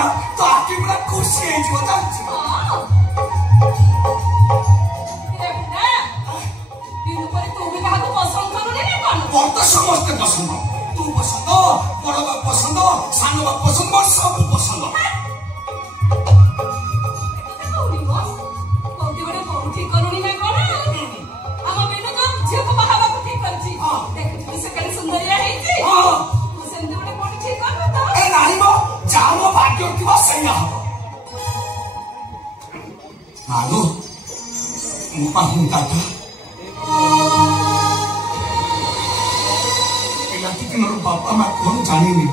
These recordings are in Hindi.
ना तो आके पूरा खुशी है जो जानछि दिन पर तू भी काहा को पसंद करू ने कोन बहुत समस्त पसंद तू पसंद बड़ बाप पसंद सान बाप पसंद और सब पसंद ठीक करूनी नहीं कोन हम बेनो तो झियो को बाहा बाप ठीक करछि देख तू से कने सुंदरिया हेछि हां तू सेंदे बडे कोन ठीक कर तो ए नाही मो जामो भाग्य की बस सही हो आलो मुपा हुंता था एलाती के मोर बापा मां कोन जानि नहीं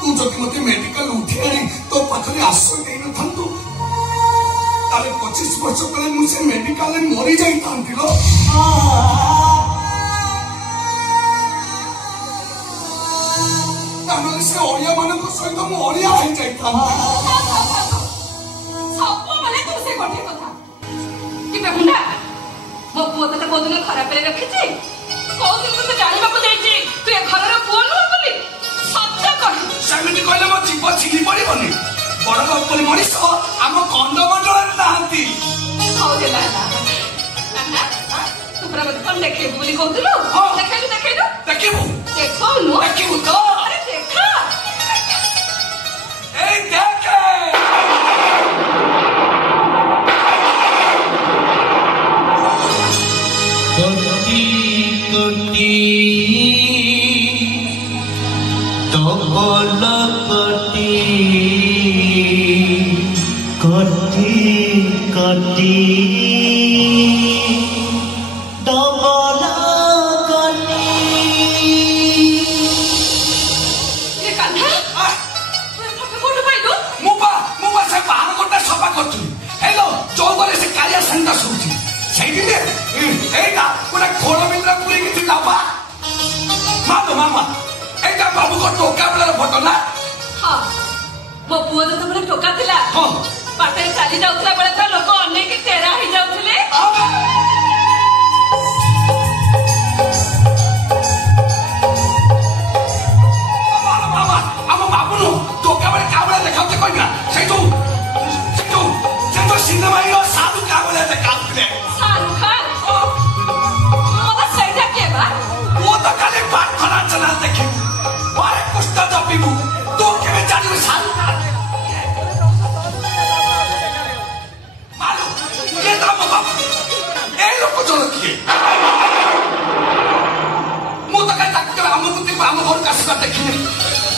तू जति मते मेडिकल उठी आनी तो पाखरे आश्रय देई न थंतु ताले 25 वर्ष पहले मुझे मेडिकल में मरी जाई तांतिलो तामले से ओरिया मन को सहित मु ओरिया है जाई था सब माने तुमसे कोठी कथा कि बेहुंडा मो पुओ तो बहुत दिन खराब करे रखी छी को दिन तो जानि बापू देई छी तू ए घर रो पुओ न बोली सत्य कह समिति कहले मो जीव छिली पड़ी बनी बड़ बापली मनीष आम कंद मंडल नांती हो गेला ना तू पूरा बचपन देखे बोली कहतलु देखेलु देखेलु देखिबू देखौनु देखिबू तो अरे देखा ए देखे कोटी कोटी तो बोल कोटी कोटी कोटी डबल कोटी ये कान्हा तू फटे कोड पाइलो मुबा से बाहर गोटा सफा करथु हेलो चौगले से कालिया संगा सुची सेही दे एटा पूरा खोड़ मिंद्रा पूरी की लापा मामा एटा बाबू को टोका वाला फोटो ना हां मो पुओ तो तुमने टोका थिला हां पाटे चाली जाउतला बेले तो लोक अनेक तेरा ही जाउतले मामा हम बाबू नो टोका वाला का वाला देखाउते कइना सेटू सिनेमा हिरो साधु का वाला देखाउते शाहरुख खान मला सैटा के बा वो तो खाली बात खरा चला देखे अरे कुछ तो दबीबू तो के में जानी साधु का ये तो बाबा ए लोग जो किए मु तो कहीं तक हम को देखो हम घर का सिवा देखिए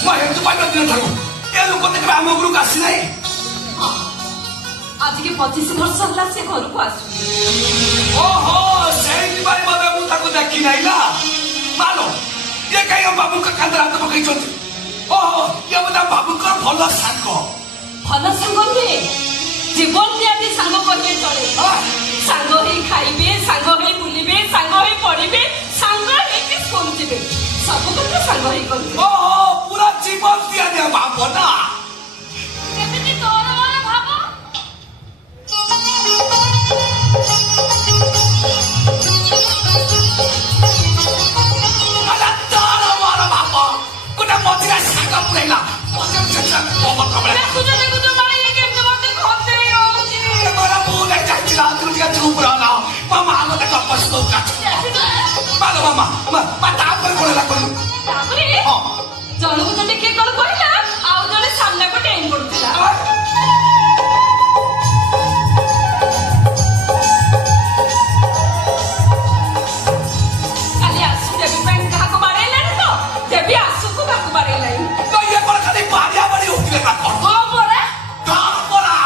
मैं हेतु तो पाइबा दिन धरू ए लोग को देखो हम गुरु का आसी नहीं आज के 25 वर्ष होला से घर को आसु ओहो सेही भाई मने मु ताको देखि नहीं ना मानो ये कहीं हम बाबू का कांदरा तो पकई चलते ओहो ये बता बाबू का भलो संग ने जीवन त्यागी सांग कहिए चले सांग ही खाइबे सांग ही बुलिबे सांग ही पढ़िबे सांग ही स्कूल जिबे सब कथा सांग ही करबे ओहो पूरा जीवन दिया दिया बाबू ना केमिति तोर वाला भाबो अला तोर वाला बाबू कुटा मोतिया सांग पुरेला मोतिया चचा बाबा कमरे देखु जो माई ये केम मते खोते हो मेरा मुंह नहीं चाहिए तू क्या चुप रहा मामा आगे तक वापस तो काट मालो मामा मैं ताप पर कोले लागो तापरे हां जणो को जने के कोन कहला आउ जने सामने को टेन पडुतला काली आसु देबी बैंक कहा को बारेला तो देबी आसु को काको बारेला तो ये पर खाली बारिया बड़ी होती का कोन हां बोरा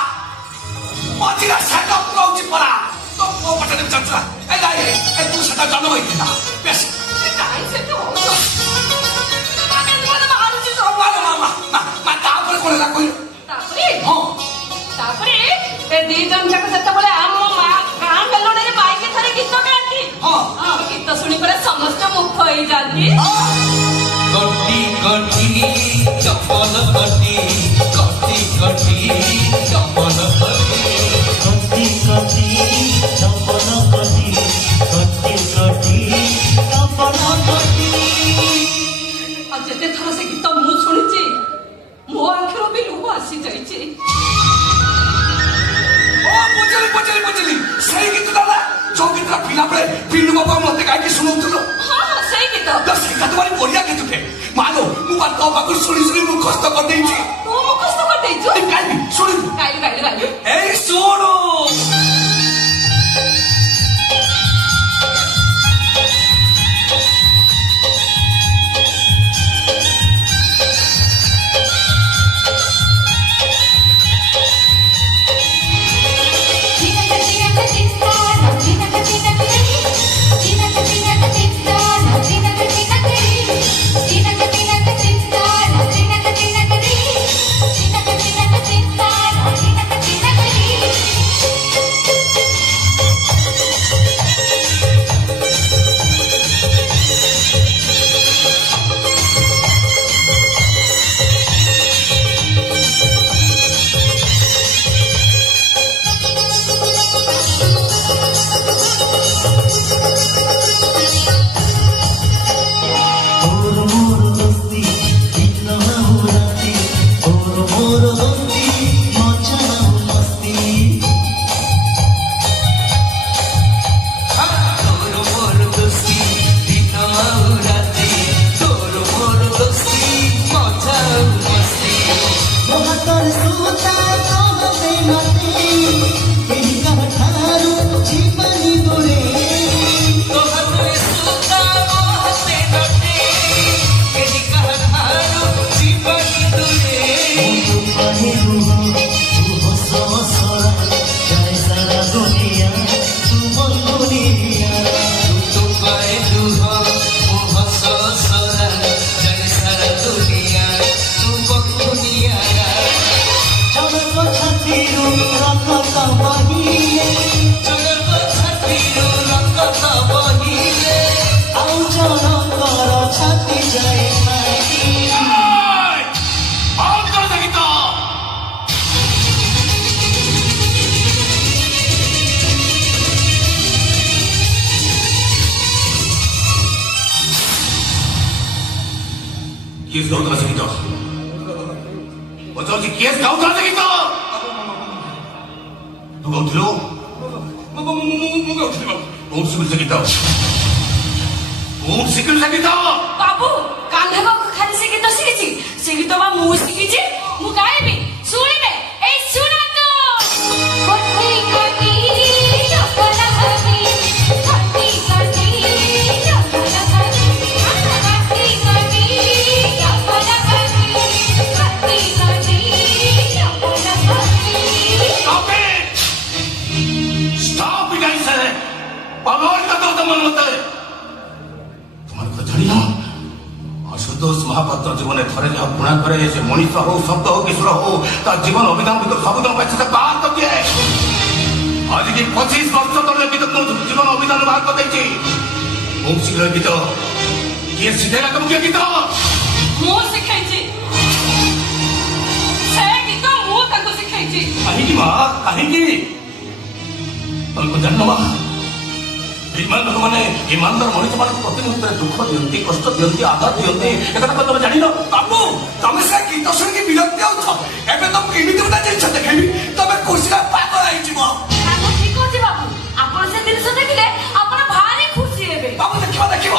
मोतिया सांग पुरोची परा तो वो पटने चचरा ए लाई ए तू सदा जन्म होइतिना बेस काई से तो आके मन मारू छी सब मामा मैं ताप पर कोले लागो तापरे हां तापरे ए दी जन जाक जत्ता बोले आम मा गां बेलोडे रे बाइक थरे गीत गाती हां गीत सुनी पर समस्त मुख होई जाती कोटी कोटी चप्पल कोटी कोटी कोटी चप्पल कोटी कोटी कोटी चप्पल कोटी कोटी कोटी चप्पल कोटी आ जेते थर से गीत मु सुनिची मो आखिरो भी ବୁଝିଲି ସେଇ ଗୀତଟା ନା ଯୋଉ ଗୀତଟା ପିଲା ବେଳେ ପିଲୁ ବାବା ମତେ ଗାଇକି ଶୁଣଉଥିଲ। ହଁ ସେଇ ଗୀତ। ସେଇଟା ତ ଭାରି ବଢିଆ ଗୀତଟେ ମାଲୋ ମୁଁ ବା ତୋ ପାଖରୁ ଶୁଣି ମୁଖସ୍ତ କରିଦେଇଛି। ତୁ ମୁଖସ୍ତ କରିଦେଇଛୁ? ଗାଇବି ଶୁଣିବୁ? ଗାଇଲୁ। ଏଇ ଶୁଣୁ କିଏ ଗାଉଥିଲା ସେ ଗୀତ? ପଚାରୁଛି କିଏ ଗାଉଥିଲା ସେ ଗୀତ? ତୁ ଗାଉଥିଲୁ? ମୁଁ ଗାଉଥିଲି। କୋଉଠି ଶିଖିଲୁ ସେ ଗୀତ? କୋଉଠି ଶିଖିଲୁ ସେ ଗୀତ? ବାବୁ କାହ୍ନା ବାବୁ ଖାଲି ସେ ଗୀତ ଶିଖିଛି। ସେ ଗୀତ ବା ମୁଁ ଶିଖିଛି। ମୁଁ ଗାଇବି, ଶୁଣିବେ? ଏଇ ଶୁଣନ୍ତୁ। ଆଶୁତୋଷ ମହାପାତ୍ର ଜୀବନରେ ଥରେ ଯାହା ପୁଣା କରେ ସେ ମଣିଷ ହଉ ଶବ୍ଦ ହଉ କିଶୋର ହଉ ତା ଜୀବନ ଅଭିଧାନ ଭିତରେ ସବୁଦିନ ପାଇଁ ସେଟା ବାହାର କରିଦିଏ। ଆଜିକି 25 ବର୍ଷ ତଳେ ଗୀତ ଜୀବନ ଅଭିଧାନ ବାହାର କରିଦେଇଛି। ମୁଁ ଶୀଘ୍ର ଗୀତ କିଏ ଶିଖେଇଲା ତମକୁ ଗୀତ? ମୁଁ ଶିଖେଇଛି। ସେ ଗୀତ ମୁଁ ତାକୁ ଶିଖେଇଛି। କାହିଁକି ମା କାହିଁକି? ତମକୁ ଜାଣିନ ମା ଲୋକମାନେ ଇମାନଦାର ମଣିଷ ମାନଙ୍କୁ ପ୍ରତିମୁହୂର୍ତ୍ତରେ ଦୁଃଖ ଦିଅନ୍ତି, କଷ୍ଟ ଦିଅନ୍ତି, ଆଘାତ ଦିଅନ୍ତି। ଏକଥା ତମେ ଜାଣିନ? ବାବୁ ତମେ ସେ ଗୀତ ଶୁଣିକି ବିରକ୍ତି ହଉଛ। ଏବେ ତ ଏମିତି ଗୋଟେ ଜିନିଷ ଦେଖେଇବି ତମେ ଖୁସିରେ ପାଗଳ ହେଇଯିବ। ଠିକ ଅଛି ବାବୁ, ଆପଣ ସେ ଜିନିଷ ଦେଖିଲେ ଆପଣ ଭାରି ଖୁସି ହେବେ। ବାବୁ ଦେଖିବ ଦେଖିବ।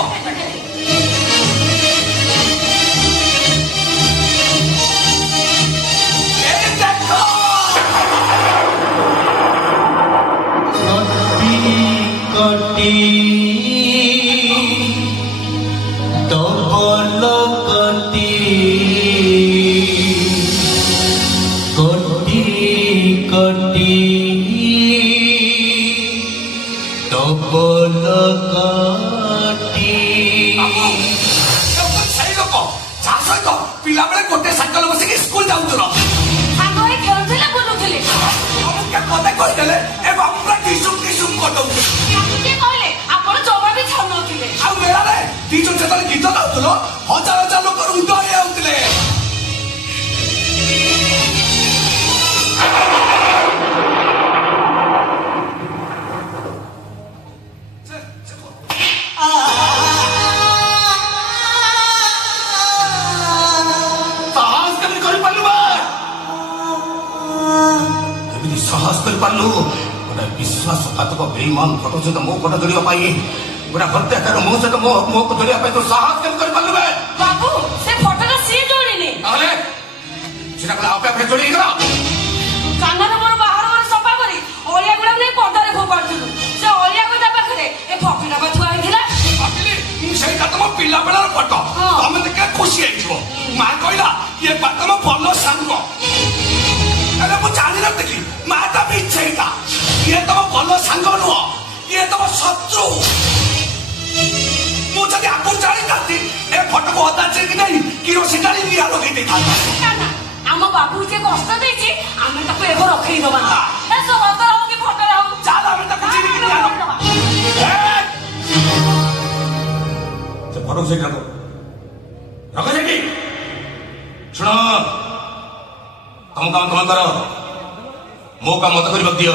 কটি ডবল কটি কটি কটি ডবল কটি। ସେଇ ଲୋକ ଯାହା ସହିତ ପିଲାବେଳେ ଗୋଟେ ସାଇକେଲ ବସିକି ସ୍କୁଲ ଯାଉଥିଲ। ସାଙ୍ଗ ହେଇ ଖେଳୁଥିଲେ ବୁଲୁଥିଲେ। ମତେ କହିଦେଲେ ଏବେ ପୁରା କିସୁମ କରିଦଉଥିଲେ। କହିଲେ ଆପଣ ଜମା ବି ଛାଉନଥିଲେ। ଆଉ ମେଳାରେ ଦି ଜଣ ଯେତେବେଳେ ଗୀତ ଗାଉଥିଲ ହଜାର ହଜାର ଲୋକ ରୁଦ୍ଧ ହେଇଯାଉଥିଲେ। ଏମିତି ସାହସ କରିପାରିଲୁ ଗୋଟେ ବିଶ୍ୱାସଘାତକ ବେଇମାନ ଫଟୋ ସହିତ ମୋ ଫଟୋ ଧରିବା ପାଇଁ ଗୋଟେ ହତ୍ୟାକାର ମୋ ସହିତ ମୋ ଧରିବା ପାଇଁ ତୁ ସାହସ କେମିତି କରିପାରିଲୁ ବେ? ବାବୁ ସେ ଫଟୋଟା ସିଏ ଯୋଡ଼ିନି। ତାହେଲେ ସେଟା କଣ ଆପେ ଆପେ ଯୋଡ଼ି ହେଇଗଲା? କାନରେ ମୋର ବାହାର ଘରେ ସଫା କରି ଅଳିଆ ଗୁଡାକୁ ନେଇ ପଦାରେ ଫୋପାడుଥିଲୁ। ସେ ଅଳିଆ ଗଦା ପାଖରେ ଏ ଫଟୋଟା ବା ଥୁଆ ହେଇଥିଲା। ଭାବିଲି ସେଇଟା ତମ ପିଲା ବେଳର ଫଟୋ। ତମେ ଦେଖିଲେ ଖୁସି ହେଇଯିବ। ମା କହିଲା ଇଏ ବା ତମ ଭଲ ସାଙ୍ଗ। ହେଲେ ମୁଁ ଜାଣିନଥିଲି ମାଟା ବି ସେଇଟା। ଇଏ ତମ ଭଲ ସାଙ୍ଗ ନୁହଁ, ଇଏ ତମ ଶତ୍ରୁ। ମୁଁ ଯଦି ଆଗରୁ ଜାଣିଥାନ୍ତି ଏ ଫଟୋକୁ ଅଦା ଚିରିକି ନେଇ କିରୋସିନ ଢାଳି ନିଆଁ ଲଗେଇ ଦେଇଥାନ୍ତି। ନା ଆମ ବାବୁ ଯିଏ କଷ୍ଟ ଦେଇଛି ଆମେ ତାକୁ ଏବେ ରଖେଇ ଦବା। ସହର ହଉ କି ଫଟୋରେ ହଉ ଚାଲ ଆମେ ତାକୁ ଚିରିକି ନିଆଁ ଲଗେଇଦବା। ସେ ଫଟୋକୁ ସେଇଠି ରଖ ସେଇଠି। ଶୁଣ ତମ କାମ ତମେ କର, ମୋ କାମ ମତେ କରିବାକୁ ଦିଅ।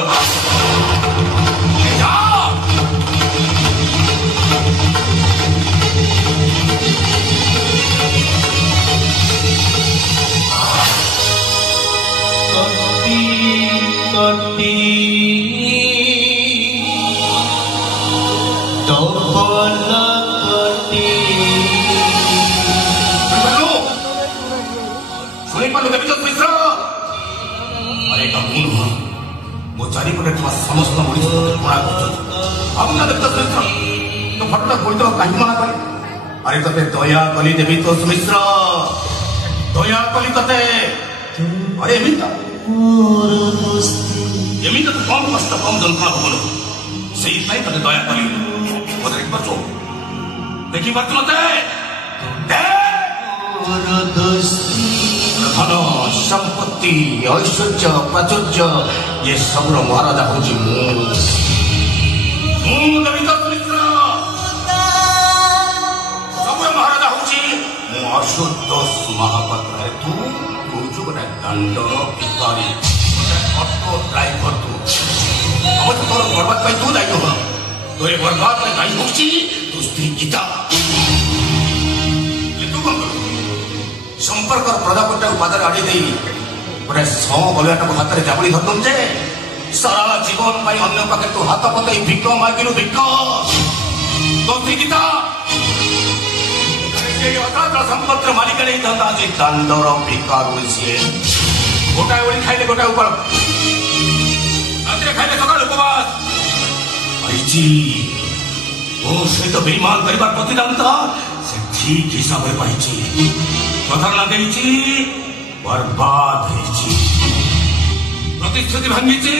কটি ডবল কটি ଶୁଣିପାରିଲୁ ଦେବୀଚନ୍ଦ ମିଶ୍ର? ଆରେ ଏଇଟା ମୁଁ ନୁହଁ, ମୋ ଚାରିପଟେ ଥିବା ସମସ୍ତ ମଣିଷ କଣା କରୁଛନ୍ତି। ଭାବୁନା ଦେବୀଚନ୍ଦ ମିଶ୍ର ତୋ ଫଟୋଟା ବୋଳିଦେବାକୁ କାହିଁକି ମନା କଲି? ଆରେ ତତେ ଦୟା କଲି ଦେବୀଚନ୍ଦ ମିଶ୍ର, ଦୟା କଲି ତତେ। ଆରେ ଏମିତି ତୁ କମ କଷ୍ଟ କମ ଯନ୍ତ୍ରଣା ହବନି, ସେଇଥିପାଇଁ ତତେ ଦୟା କଲି। ମତେ ଦେଖିପାରୁଛୁ? ଦେଖିପାରୁଛୁ ମତେ? ଧନ ସମ୍ପତ୍ତି ଐଶ୍ୱର୍ଯ୍ୟ ପ୍ରାଚୁର୍ଯ୍ୟ ଏ ସବୁର ମହାରାଜା ହଉଛି ମୁଁ ଦେବୀଚନ୍ଦ ମିଶ୍ର। ସବୁର ମହାରାଜା ହଉଛି ମୁଁ ଅଶୁତୋଷ ମହାପାତ୍ର। ତୁ କହୁଛୁ ଗୋଟେ ଦଣ୍ଡର ଭିକାରୀ, ଅଟୋ ଡ୍ରାଇଭର। ତୁ ତୋର ବର୍ବାଦ ପାଇଁ ତୁ ଦାୟୀ ନୁହଁ, ତୋର ବର୍ବାଦ ପାଇଁ ଦାୟୀ ହଉଛି ତୋ ସ୍ତ୍ରୀ ଗୀତା। ତୁ କଣ କରୁ? ସମ୍ପର୍କର ପ୍ରଜାପତିଟାକୁ ପାଦରେ ଆଡ଼ି ଦେଇ ଗୋଟେ ବଳିଆଟାକୁ ହାତରେ ଜାବୁଡ଼ି ଧରିଲୁ ଯେ ସାରା ଜୀବନ ପାଇଁ ଅନ୍ୟ ପାଖରେ ତୁ ହାତ ପତେଇ ଭିକ ମାଗିଲୁ। ଭିକ ତୋ ସ୍ତ୍ରୀ ଗୀତା ଅଚଳ ସମ୍ପତ୍ତିର ମାଲିକ ନେଇଥାନ୍ତା। ଆଜି ଦାଣ୍ଡର ଭିକାରୁଣି ସିଏ। ଗୋଟାଏ ଓଳି ଖାଇଲେ ଗୋଟାଏ ଉପର, ରାତିରେ ଖାଇଲେ ସକାଳେ ଉପବାସ। ପାଇଛି ମୋ ସହିତ ବେଇମାନ କରିବାର ପ୍ରତିଦାନ୍ତ ସେ ଠିକ ହିସାବରେ ପାଇଛି। ପ୍ରତାରଣା ଦେଇଛି, ବର୍ବାଦ ହେଇଛି। ପ୍ରତିଶ୍ରୁତି ଭାଙ୍ଗିଛି,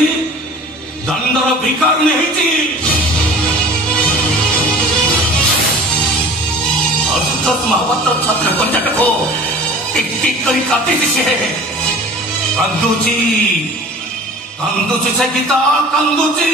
ଦଣ୍ଡର ଭିକାରୁଣି ହେଇଛି। ଅଶୁତୋଷ ମହାପାତ୍ର ଛାତ୍ର କଞ୍ଚାଟାକୁ ଟିକ ଟିକ କରି କାଟିଛି ସେ। କାନ୍ଦୁଛି ସେ ଗୀତା କାନ୍ଦୁଛି।